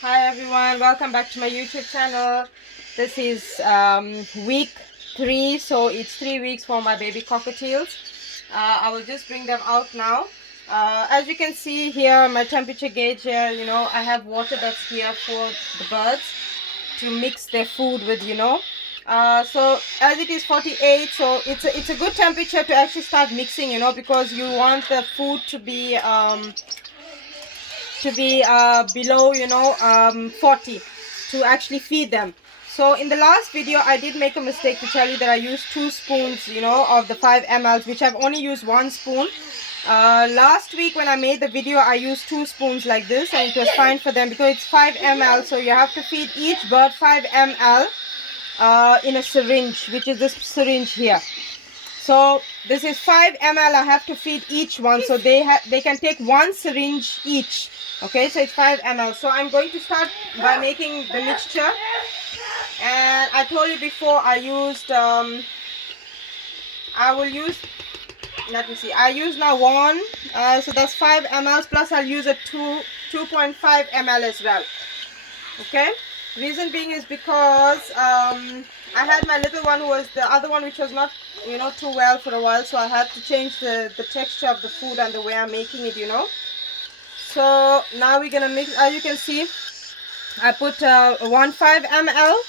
Hi everyone, welcome back to my YouTube channel. This is week 3, so it's 3 weeks for my baby cockatiels. I will just bring them out now. As you can see here, my temperature gauge here, I have water that's here for the birds to mix their food with, so as it is 48, so it's a good temperature to actually start mixing, because you want the food to be below 40 to actually feed them. So in the last video I did make a mistake to tell you that I used 2 spoons of the 5 ml, which I've only used 1 spoon. Last week when I made the video I used 2 spoons like this, and it was fine for them because it's 5 ml, so you have to feed each bird 5 ml in a syringe, which is this syringe here. So this is 5 ml I have to feed each one, so they can take 1 syringe each. Okay, so it's 5 ml. So I'm going to start by making the mixture. And I told you before I used I will use, let me see, I use now 1, so that's 5 ml, plus I'll use a 2.5 ml as well. Okay, reason being is because I had my little one who was the other one, which was not too well for a while, so I had to change the texture of the food and the way I'm making it. So now we're gonna mix. As you can see, I put 1 5 ml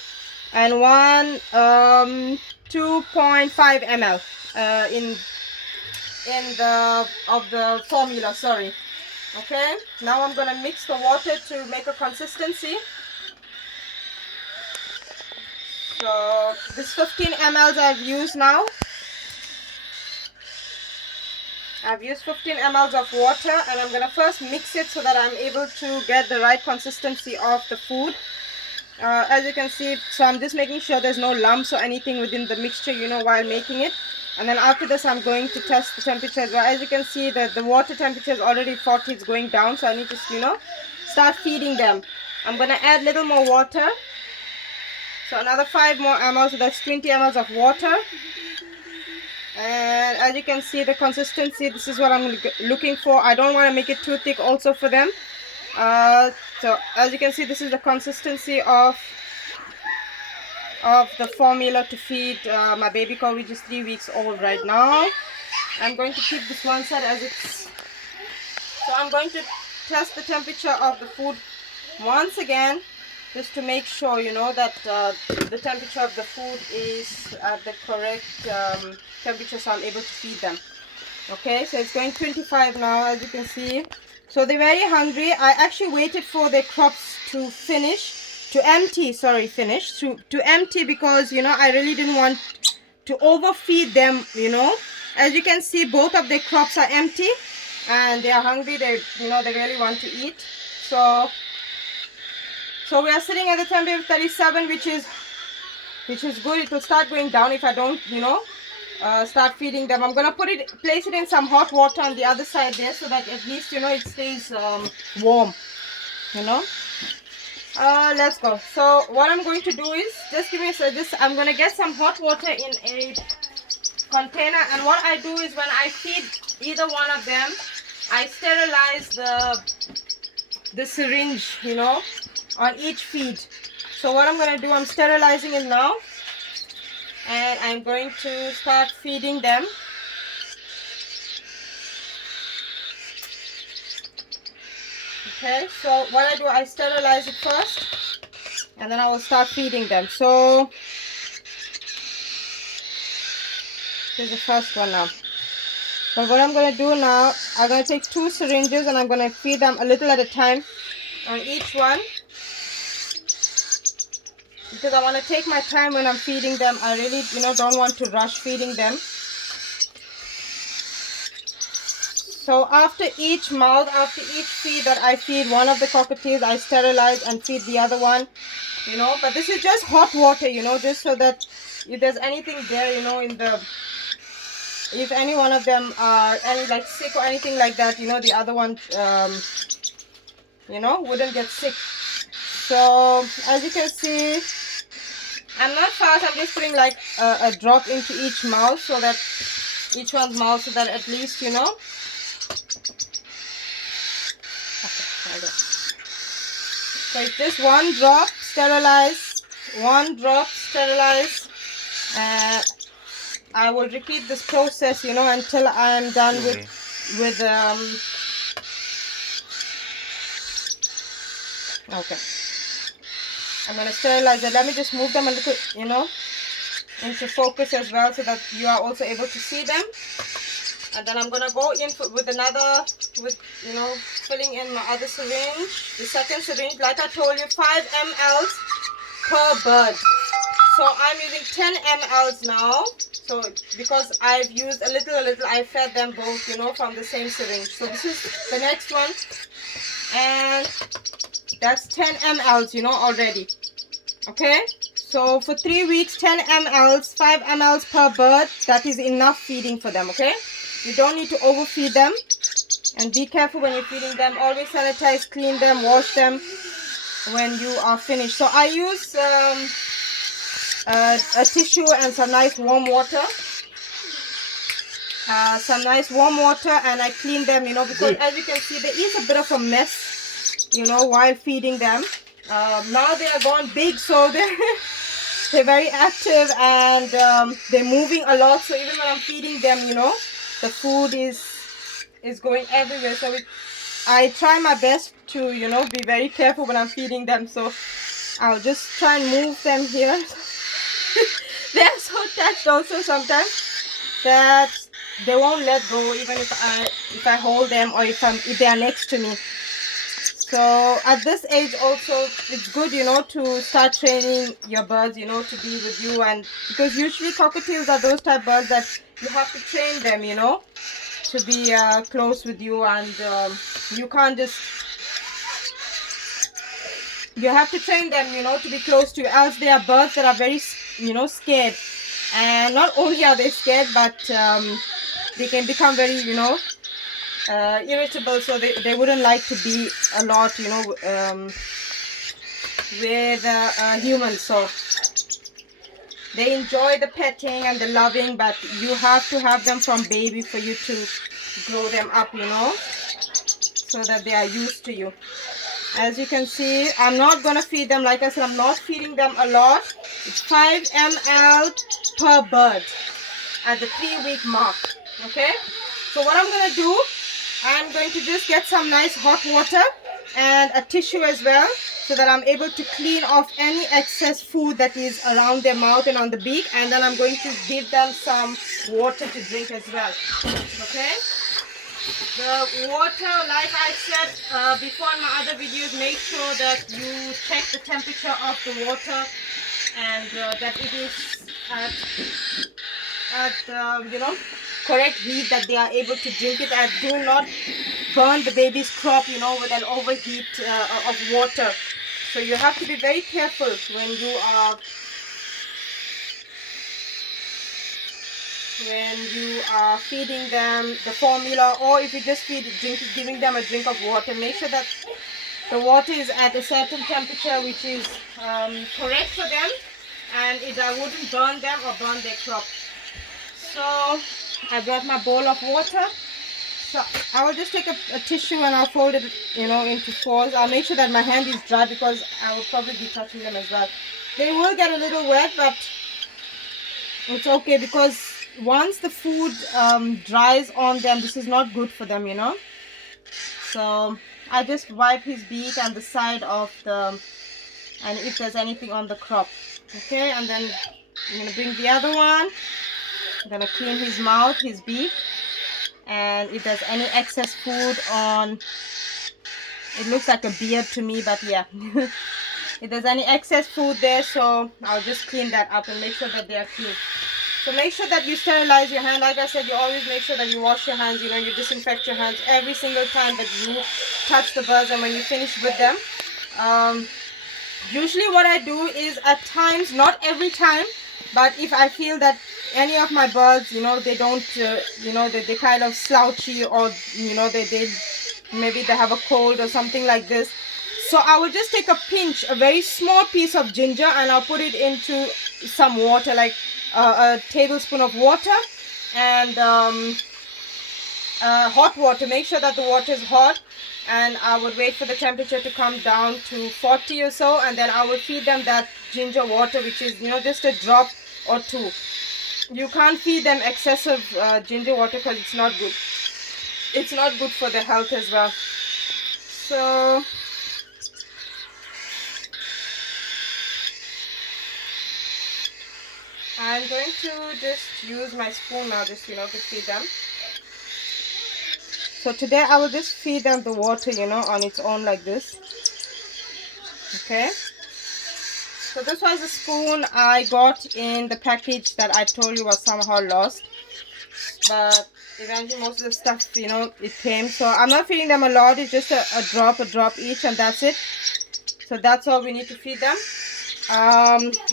and 1 2.5 ml in the formula, sorry. Okay, now I'm gonna mix the water to make a consistency. So this 15 ml I've used now. I've used 15 ml of water, and I'm going to first mix it so that I'm able to get the right consistency of the food. As you can see, so I'm just making sure there's no lumps or anything within the mixture, while making it. And then after this, I'm going to test the temperature as well. As you can see, the water temperature is already 40, it's going down, so I need to, start feeding them. I'm going to add a little more water. So another 5 more ml, so that's 20 ml of water. And as you can see, the consistency, this is what I'm looking for. I don't want to make it too thick also for them. So as you can see, this is the consistency of the formula to feed my baby cow, which is 3 weeks old right now. I'm going to keep this one side as it's. So I'm going to test the temperature of the food once again, just to make sure that the temperature of the food is at the correct temperature, so I'm able to feed them. Okay, so it's going 25 now, as you can see. So they're very hungry. I actually waited for their crops to empty because I really didn't want to overfeed them. As you can see, both of their crops are empty and they are hungry. They really want to eat. So we are sitting at the temperature of 37, which is good. It will start going down if I don't, start feeding them. I'm gonna place it in some hot water on the other side there, so that at least it stays warm. Let's go. So what I'm going to do is just give me I'm gonna get some hot water in a container, and what I do is when I feed either one of them, I sterilize the syringe, on each feed. So what I'm going to do, I'm sterilizing it now, and I'm going to start feeding them. Okay, so what I do, I sterilize it first, and then I will start feeding them. So here's the first one now. But what I'm going to do now, I'm going to take 2 syringes and I'm going to feed them a little at a time on each one, because I want to take my time when I'm feeding them. I really don't want to rush feeding them. So after each feed that I feed one of the cockatiels, I sterilize and feed the other one. But this is just hot water, just so that if there's anything there, if any one of them are sick or anything like that, the other one wouldn't get sick. So as you can see, I'm not fast. I'm just putting like a drop into each mouth, so that each one's mouth, so that at least Okay, So it's just one drop, sterilize, one drop, sterilize. I will repeat this process, you know, until I'm done with okay. I'm gonna sterilize it. Let me just move them a little, you know, into focus as well, so that you are also able to see them. And then I'm gonna go in with another, you know, filling in my other syringe, the second syringe. Like I told you, 5 ml per bird. So I'm using 10 ml now. So because I've used a little, I fed them both, you know, from the same syringe. So this is the next one, and that's 10 ml, you know, already. Okay, so for 3 weeks, 10 ml, 5 ml per bird. That is enough feeding for them. Okay, you don't need to overfeed them, and be careful when you're feeding them. Always sanitize, clean them, wash them when you are finished. So I use a tissue and some nice warm water. And I clean them, you know, because as you can see, there is a bit of a mess, you know, while feeding them. Now they are gone big, so they're very active, and they're moving a lot. So even when I'm feeding them, you know, the food is going everywhere. So I try my best to, you know, be very careful when I'm feeding them. So I'll just try and move them here. They're so attached also sometimes that they won't let go, even if I hold them, or if they are next to me. So at this age also, it's good, you know, to start training your birds, you know, to be with you. And because usually cockatiels are those type birds that you have to train them, you know, to be close with you. And you can't just, you have to train them, you know, to be close to you, else they are birds that are very, you know, scared. And not only are they scared, but they can become very, you know, irritable. So they wouldn't like to be a lot, you know, with humans. So they enjoy the petting and the loving, but you have to have them from baby for you to grow them up, you know, so that they are used to you. As you can see, I'm not going to feed them. Like I said, I'm not feeding them a lot. It's 5 ml per bird at the 3-week mark. Okay, so what I'm going to do, I'm going to just get some nice hot water and a tissue as well, so that I'm able to clean off any excess food that is around their mouth and on the beak. And then I'm going to give them some water to drink as well. Okay, the water, like I said before in my other videos, make sure that you check the temperature of the water, and that it is at you know, correct heat, that they are able to drink it. And do not burn the baby's crop, you know, with an overheat of water. So you have to be very careful when you are feeding them the formula, or if you just giving them a drink of water. Make sure that the water is at a certain temperature which is correct for them, and it wouldn't burn them or burn their crop. So I brought my bowl of water. So I will just take a tissue and I'll fold it, you know, into fours. I'll make sure that my hand is dry, because I will probably be touching them as well. They will get a little wet, but it's okay, because once the food dries on them, this is not good for them, you know. So I just wipe his beak and the side of and if there's anything on the crop. Okay, and then I'm going to bring the other one. I'm going to clean his mouth, his beak. And if there's any excess food on, it looks like a beard to me, but yeah. If there's any excess food there, so I'll just clean that up and make sure that they are clean. So make sure that you sterilize your hand. Like I said, you always make sure that you wash your hands, you know, you disinfect your hands every single time that you touch the birds, and when you finish with them. Usually what I do is, at times, not every time, but if I feel that any of my birds, you know, they don't, you know, they kind of slouchy, or, you know, maybe they have a cold or something like this. So I will just take a pinch, a very small piece of ginger, and I'll put it into some water, like a tablespoon of water, and hot water. Make sure that the water is hot, and I would wait for the temperature to come down to 40 or so, and then I would feed them that ginger water, which is, you know, just a drop or two. You can't feed them excessive ginger water because it's not good. It's not good for their health as well. So I'm going to just use my spoon now, just, you know, to feed them. So today I will just feed them the water, you know, on its own like this. Okay. So this was a spoon I got in the package that I told you was somehow lost. But eventually most of the stuff, you know, it came. So I'm not feeding them a lot. It's just a drop each, and that's it. So that's all we need to feed them.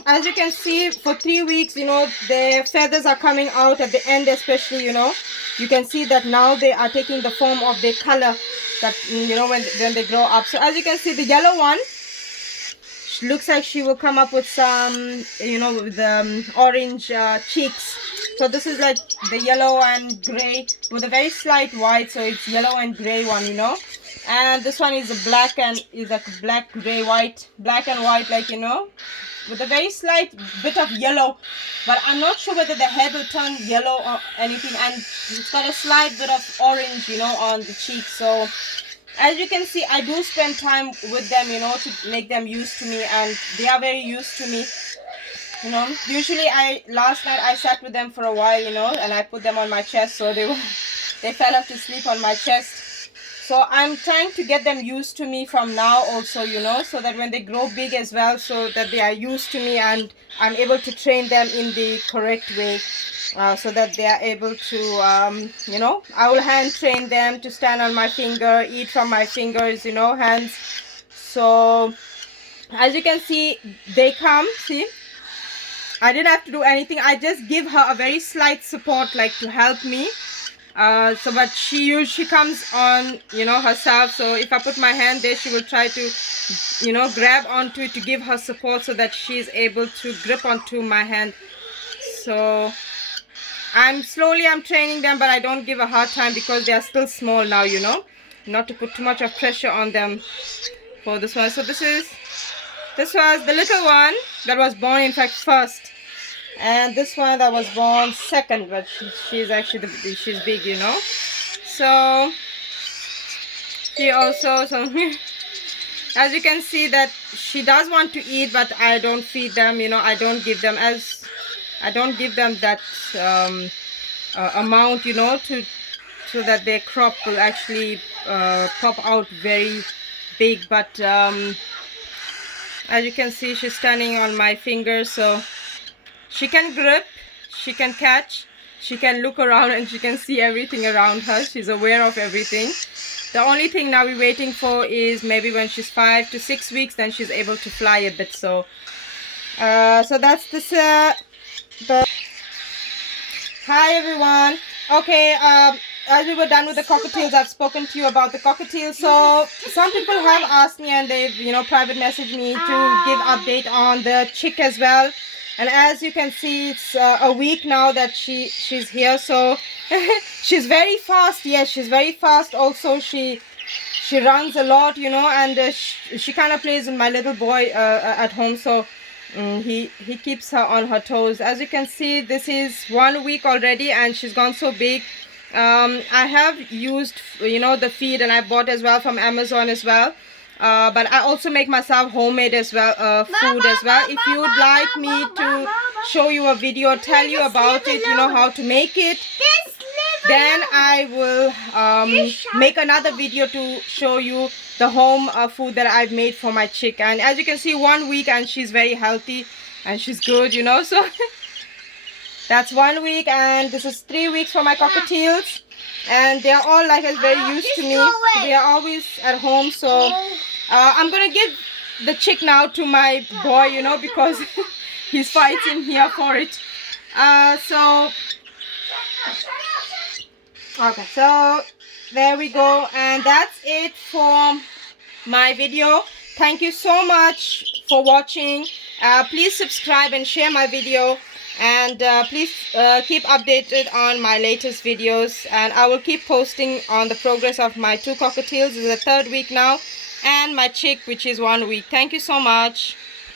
As you can see, for 3 weeks, you know, their feathers are coming out at the end, especially, you know. You can see that now they are taking the form of their color that, you know, when they grow up. So as you can see, the yellow one looks like she will come up with some, you know, with orange cheeks. So this is like the yellow and gray with a very slight white, so it's yellow and gray one, you know. And this one is a black and is like black, gray, white, black and white, like, you know, with a very slight bit of yellow, but I'm not sure whether the head will turn yellow or anything. And it's got a slight bit of orange, you know, on the cheek. So as you can see, I do spend time with them, you know, to make them used to me, and they are very used to me, you know. Usually last night I sat with them for a while, you know, and I put them on my chest, so they fell off to sleep on my chest. So I'm trying to get them used to me from now also, you know, so that when they grow big as well, so that they are used to me and I'm able to train them in the correct way, so that they are able to, you know, I will hand train them to stand on my finger, eat from my fingers, you know, hands. So as you can see, they come, see, I didn't have to do anything. I just give her a very slight support, like to help me. So but she comes on, you know, herself. So if I put my hand there, she will try to, you know, grab onto it to give her support, so that she is able to grip onto my hand. So I'm training them, but I don't give a hard time because they are still small now, you know, not to put too much of pressure on them for this one. So this was the little one that was born, in fact, first. And this one that was born second, but she's actually she's big, you know. So she also, so as you can see that she does want to eat, but I don't feed them, you know. I don't give them that amount, you know, so that their crop will actually pop out very big. But as you can see, she's standing on my fingers, so she can grip, she can catch, she can look around, and she can see everything around her. She's aware of everything. The only thing now we're waiting for is maybe when she's 5 to 6 weeks, then she's able to fly a bit. So so that's this Hi everyone. Okay, as we were done with the cockatiels, I've spoken to you about the cockatiels. So some people have asked me, and they've, you know, private messaged me to give update on the chick as well. And as you can see, it's a week now that she's here. So she's very fast. Yes, she's very fast. Also, she runs a lot, you know, and she kind of plays with my little boy at home. So he keeps her on her toes. As you can see, this is 1 week already, and she's gone so big. I have used, you know, the feed, and I bought as well from Amazon as well. But I also make myself homemade as well, food as well. If you would like me to show you a video, tell you about it, you know, how to make it, then I will make another video to show you the home food that I've made for my chick. And as you can see, 1 week, and she's very healthy and she's good, you know. So that's 1 week, and this is 3 weeks for my cockatiels. And they are all, like, very used to me. They are always at home. So I'm gonna give the chick now to my boy, you know, because he's fighting here for it. Okay, so there we go, and that's it for my video. Thank you so much for watching. Please subscribe and share my video. And please keep updated on my latest videos, and I will keep posting on the progress of my 2 cockatiels. This is the 3rd week now, and my chick, which is 1 week. Thank you so much.